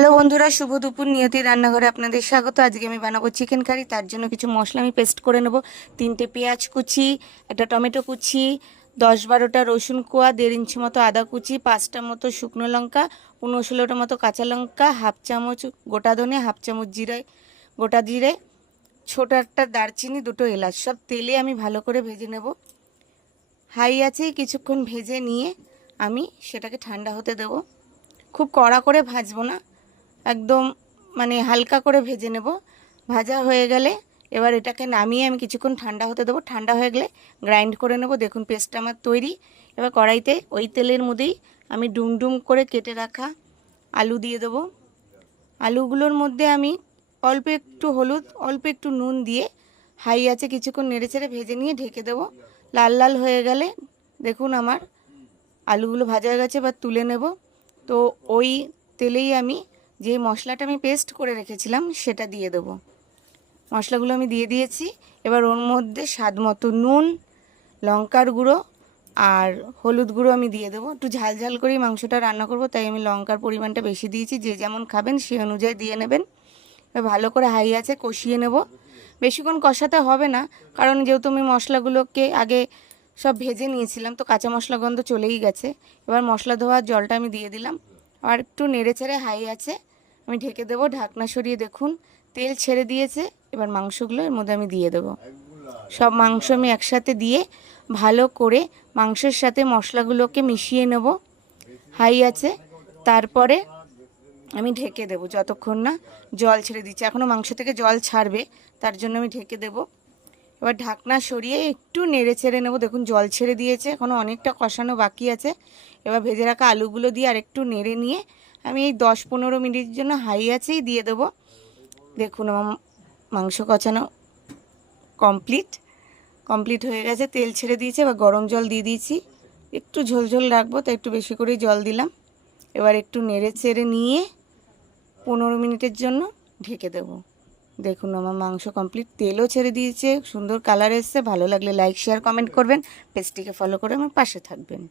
Hello বন্ধুরা, শুভ দুপুর। নিয়তি রান্নাঘরে আপনাদের স্বাগত। আজকে আমি বানাবো চিকেন কারি। তার জন্য কিছু মশলা আমি পেস্ট করে নেব। 3টে পেঁয়াজ কুচি, একটা টমেটো কুচি, 10-12টা রসুন কোয়া, 1.5 ইঞ্চি মতো আদা কুচি, 5টা মতো শুকনো লঙ্কা, 15-16টা মতো কাঁচা লঙ্কা, হাফ চামচ গোটা ধনে, হাফ চামচ জিরে, গোটা জিরে, ছোট একটা দারচিনি, 2টো এলাচ। সব তেলে আমি ভালো করে ভেজে নেব। হাই আছে কিছুক্ষণ ভেজে নিয়ে আমি সেটাকে ঠান্ডা হতে দেব। খুব কড়া করে ভাজবো না, একদম হালকা করে ভেজে নেব। ভাজা হয়ে গেলে এবার এটাকে নামিয়ে আমি কিছুক্ষণ ঠান্ডা হতে দেবো। ঠান্ডা হয়ে গেলে গ্রাইন্ড করে নেব। দেখুন পেস্টটা আমার তৈরি। এবার কড়াইতে ওই তেলের মধ্যেই আমি ডুম ডুম করে কেটে রাখা আলু দিয়ে দেবো। আলুগুলোর মধ্যে আমি অল্প একটু হলুদ, অল্প একটু নুন দিয়ে হাই আছে কিছুক্ষণ নেড়েচেড়ে ভেজে নিয়ে ঢেকে দেবো। লাল লাল হয়ে গেলে দেখুন আমার আলুগুলো ভাজা হয়ে গেছে। এবার তুলে নেব। তো ওই তেলেই আমি যে মশলাটা আমি পেস্ট করে রেখেছিলাম সেটা দিয়ে দেবো। মশলাগুলো আমি দিয়ে দিয়েছি। এবার ওর মধ্যে স্বাদ মতো নুন, লঙ্কার গুঁড়ো আর হলুদ গুঁড়ো আমি দিয়ে দেবো। একটু ঝাল ঝাল করেই মাংসটা রান্না করব, তাই আমি লঙ্কার পরিমাণটা বেশি দিয়েছি। যে যেমন খাবেন সেই অনুযায়ী দিয়ে নেবেন। এবার ভালো করে হাই আছে কষিয়ে নেব। বেশিক্ষণ কষাতে হবে না, কারণ যেহেতু আমি মশলাগুলোকে আগে সব ভেজে নিয়েছিলাম, তো কাঁচা মশলা গন্ধ চলেই গেছে। এবার মশলা ধোয়ার জলটা আমি দিয়ে দিলাম। আর একটু নেড়ে চেড়ে হাই আছে আমি ঢেকে দেবো। ঢাকনা সরিয়ে দেখুন তেল ছেড়ে দিয়েছে। এবার মাংসগুলো এর মধ্যে আমি দিয়ে দেবো। সব মাংস আমি একসাথে দিয়ে ভালো করে মাংসের সাথে মশলাগুলোকে মিশিয়ে নেব। হাই আছে, তারপরে আমি ঢেকে দেবো যতক্ষণ না জল ছেড়ে দিচ্ছে। এখনও মাংস থেকে জল ছাড়বে, তার জন্য আমি ঢেকে দেবো। এবার ঢাকনা সরিয়ে একটু নেড়ে ছেড়ে নেবো। দেখুন জল ছেড়ে দিয়েছে, এখনও অনেকটা কষানো বাকি আছে। এবার ভেজে রাখা আলুগুলো দিয়ে আর একটু নেড়ে নিয়ে আমি এই 10-15 মিনিটের জন্য হাই আছেই দিয়ে দেবো। দেখুন আমার মাংস কষানো কমপ্লিট হয়ে গেছে। তেল ছেড়ে দিয়েছে। এবার গরম জল দিয়ে দিয়েছি। একটু ঝোলঝোল রাখবো, তাই একটু বেশি করেই জল দিলাম। এবার একটু নেড়ে চেড়ে নিয়ে 15 মিনিটের জন্য ঢেকে দেবো। দেখুন আমার মাংস কমপ্লিট, তেলও ছেড়ে দিয়েছে, সুন্দর কালার এসছে। ভালো লাগলে লাইক, শেয়ার, কমেন্ট করবেন। পেজটিকে ফলো করে আমার পাশে থাকবেন।